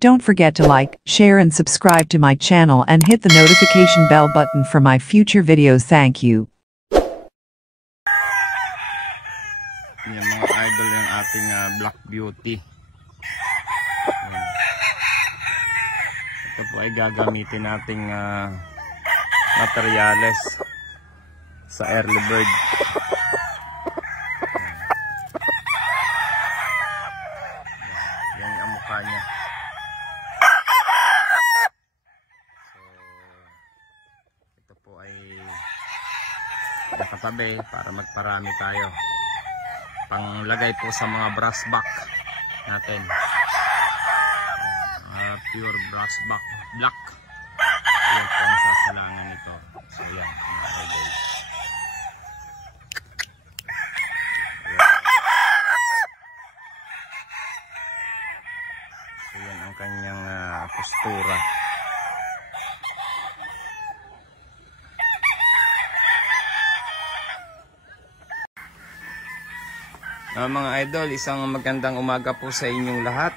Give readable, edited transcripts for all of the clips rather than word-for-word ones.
Don't forget to like, share and subscribe to my channel and hit the notification bell button for my future videos. Thank you. Yan mga idol, yung ating Black Beauty. Ito po ay gagamitin nating materyales sa early bird. Yan ang mukha niya. So, ito po ay nakatabi para magparami tayo. Panglagay po sa mga brass back natin. Pure brass back black. Yan po ang sasalangan nito. So yan, mga idol. So yan ang kanyang postura. Mga idol, isang magandang umaga po sa inyong lahat.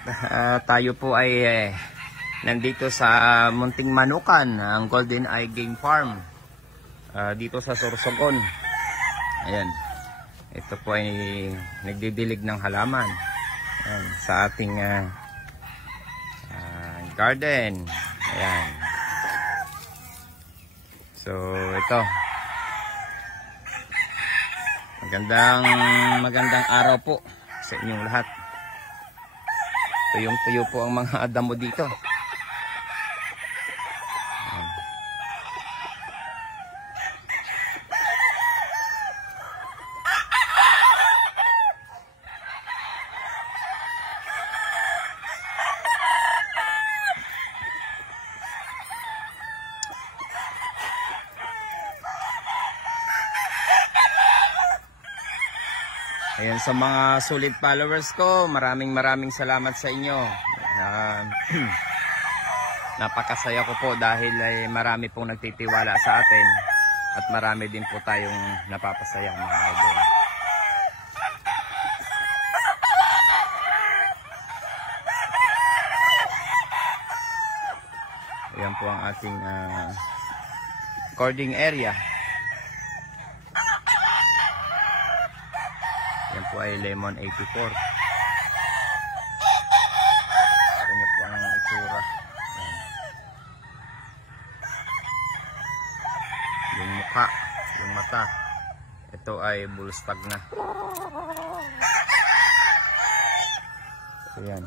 Tayo po ay nandito sa Munting Manukan, ang Golden Eye Game Farm, dito sa Sorsogon. Ayan, ito po ay nagdidilig ng halaman. Ayan, sa ating garden. Ayan. So ito, magandang araw po sa inyong lahat. Tuyong-tuyo po ang mga damo dito. Ayan, sa mga solid followers ko, maraming salamat sa inyo. Napakasaya ko po dahil ay marami pong nagtitiwala sa atin at marami din po tayong napapasaya, mga idol. Ayan po ang ating recording area. Yan po ay Lemon 84. Ito niyo po ang itsura. Yan. Yung mukha, yung mata. Ito ay bullstag na. Ayan.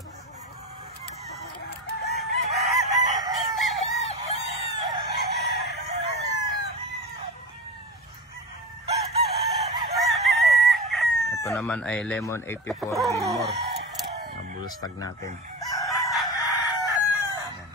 Ito naman ay Lemon 84 Gilmore. Ang bulstag natin. Ayan.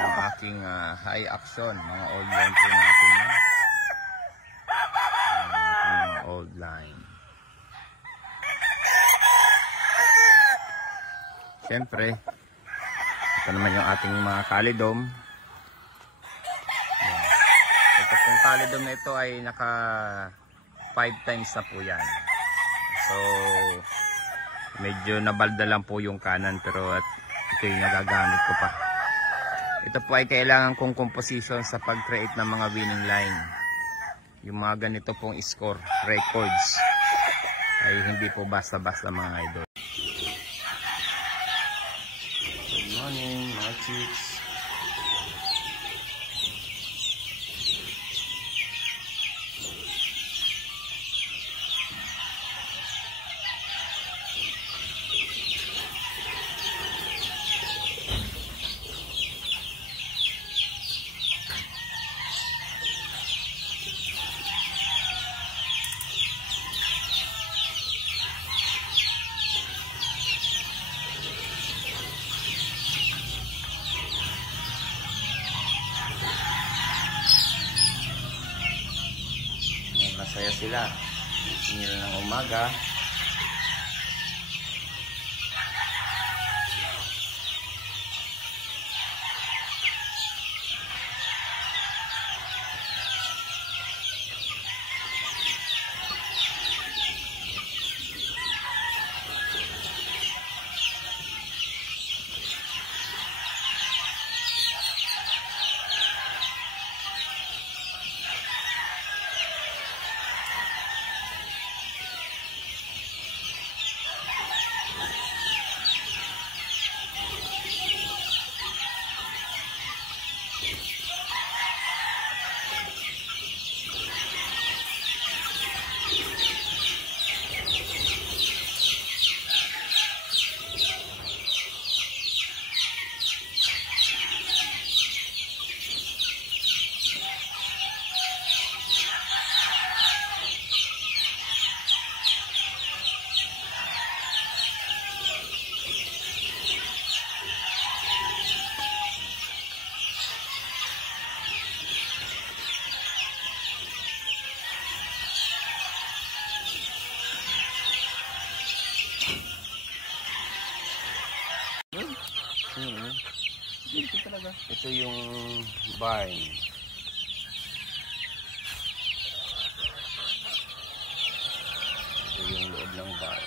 Ang aking high action, mga old line po natin. Mga old line. Siyempre, ito naman yung ating mga kalidom. Ito pong kalidom na ito ay naka 5 times na po yan. So, medyo nabalda lang po yung kanan, pero ito yung nagagamit ko pa. Ito po ay kailangan kong composition sa pag-create ng mga winning line. Yung mga ganito pong score, records, ay hindi po basta-basta, mga idol. Morning, mga chicks. Masaya sila. Gising nila ng umaga. Ito talaga. Ito yung barn. Ito yung loob ng barn.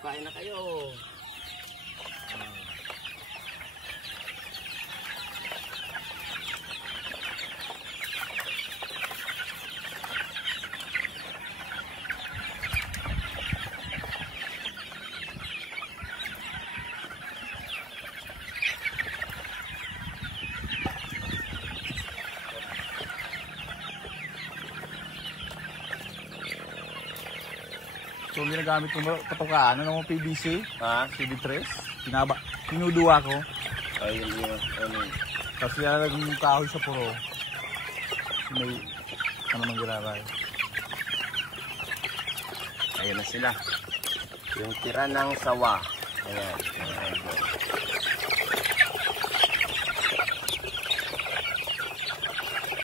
Kain na kayo. So, ginagamit ko patukaan. Ano mo PVC? Ha? CD3. Pinuduwa ko. Ayun yun. Tapos nilalagay yung kahoy sa puro. May ano mang ginagay. Ayun na sila. Yung tira ng sawa. Ayan.